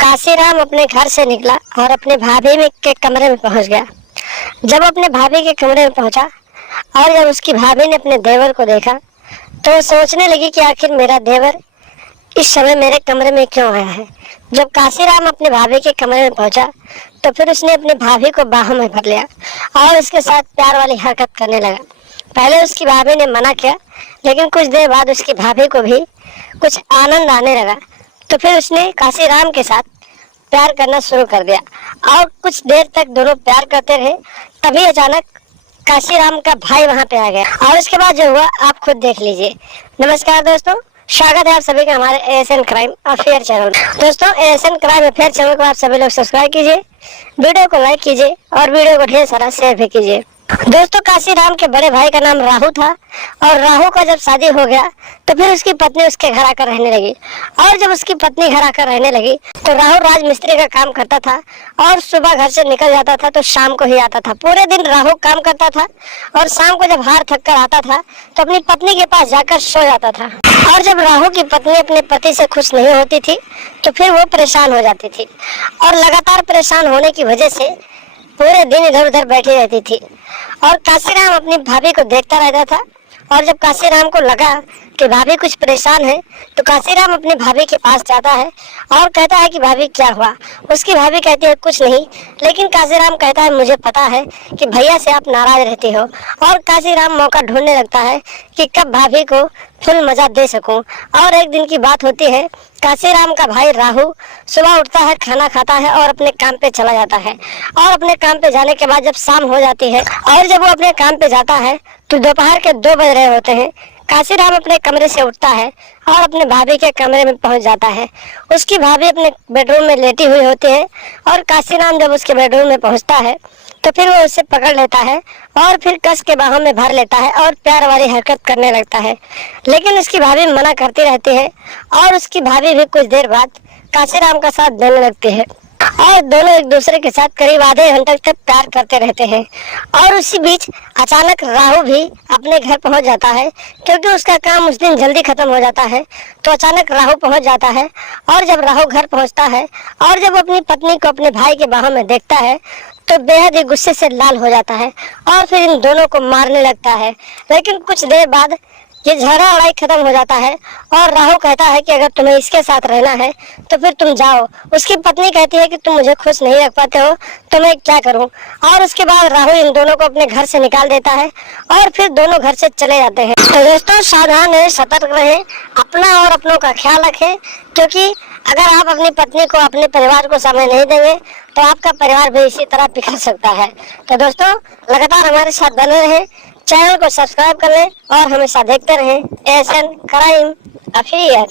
काशीराम अपने घर से निकला और अपने भाभी में के कमरे में पहुंच गया। जब अपने भाभी के कमरे में पहुंचा और जब उसकी भाभी ने अपने देवर को देखा तो वो सोचने लगी कि आखिर मेरा देवर इस समय मेरे कमरे में क्यों आया है। जब काशीराम अपने भाभी के कमरे में पहुंचा तो फिर उसने अपने भाभी को बाहों में भर लिया और उसके साथ प्यार वाली हरकत करने लगा। पहले उसकी भाभी ने मना किया, लेकिन कुछ देर बाद उसकी भाभी को भी कुछ आनंद आने लगा तो फिर उसने काशीराम के साथ प्यार करना शुरू कर दिया और कुछ देर तक दोनों प्यार करते रहे। तभी अचानक काशीराम का भाई वहां पे आ गया और उसके बाद जो हुआ आप खुद देख लीजिए। नमस्कार दोस्तों, स्वागत है आप सभी का हमारे एएसएन क्राइम अफेयर चैनल में। दोस्तों, एएसएन क्राइम अफेयर चैनल को आप सभी लोग सब्सक्राइब कीजिए, वीडियो को लाइक कीजिए और वीडियो को ढेर सारा शेयर भी कीजिए। दोस्तों, काशीराम के बड़े भाई का नाम राहु था और राहु का जब शादी हो गया तो फिर उसकी पत्नी उसके घर आकर रहने लगी। और जब उसकी पत्नी घर आकर रहने लगी तो राहु राजमिस्त्री का काम करता था और सुबह घर से निकल जाता था तो शाम को ही आता था। पूरे दिन राहु काम करता था और शाम को जब हार थक कर आता था तो अपनी पत्नी के पास जाकर सो जाता था। और जब राहु की पत्नी अपने पति से खुश नहीं होती थी तो फिर वो परेशान हो जाती थी और लगातार परेशान होने की वजह से पूरे दिन इधर उधर बैठी रहती थी। और काशीराम अपनी भाभी को देखता रहता था और जब काशीराम को लगा कि भाभी कुछ परेशान है तो काशीराम अपनी भाभी के पास जाता है और कहता है कि भाभी क्या हुआ। उसकी भाभी कहती है कुछ नहीं, लेकिन काशीराम कहता है मुझे पता है कि भैया से आप नाराज रहती हो। और काशीराम मौका ढूंढने लगता है कि कब भाभी को फुल मजा दे सकूं। और एक दिन की बात होती है, काशीराम का भाई राहु सुबह उठता है, खाना खाता है और अपने काम पे चला जाता है। और अपने काम पे जाने के बाद जब शाम हो जाती है और जब वो अपने काम पे जाता है तो दोपहर के 2 बज रहे होते हैं। काशीराम अपने कमरे से उठता है और अपने भाभी के कमरे में पहुंच जाता है। उसकी भाभी अपने बेडरूम में लेटी हुई होती है और काशीराम जब उसके बेडरूम में पहुंचता है तो फिर वो उसे पकड़ लेता है और फिर कस के बाहों में भर लेता है और प्यार वाली हरकत करने लगता है। लेकिन उसकी भाभी मना करती रहती है और उसकी भाभी भी कुछ देर बाद काशीराम का साथ देने लगती है और दोनों एक दूसरे के साथ करीब आधे घंटे तक प्यार करते रहते हैं। और उसी बीच अचानक राहु भी अपने घर पहुंच जाता है, क्योंकि उसका काम उस दिन जल्दी खत्म हो जाता है। तो अचानक राहु पहुंच जाता है और जब राहु घर पहुंचता है और जब अपनी पत्नी को अपने भाई के बाहों में देखता है तो बेहद ही गुस्से से लाल हो जाता है और फिर इन दोनों को मारने लगता है। लेकिन कुछ देर बाद ये झगड़ा लड़ाई खत्म हो जाता है और राहु कहता है कि अगर तुम्हें इसके साथ रहना है तो फिर तुम जाओ। उसकी पत्नी कहती है कि तुम मुझे खुश नहीं रख पाते हो तो मैं क्या करूं। और उसके बाद राहु इन दोनों को अपने घर से निकाल देता है और फिर दोनों घर से चले जाते हैं। तो दोस्तों, सावधान रहें, सतर्क रहें, अपना और अपनों का ख्याल रखें, क्योंकि अगर आप अपनी पत्नी को, अपने परिवार को समय नहीं देंगे तो आपका परिवार भी इसी तरह बिखर सकता है। तो दोस्तों, लगातार हमारे साथ बने रहें, चैनल को सब्सक्राइब कर लें और हमेशा देखते रहें एएसएन क्राइम अफेयर।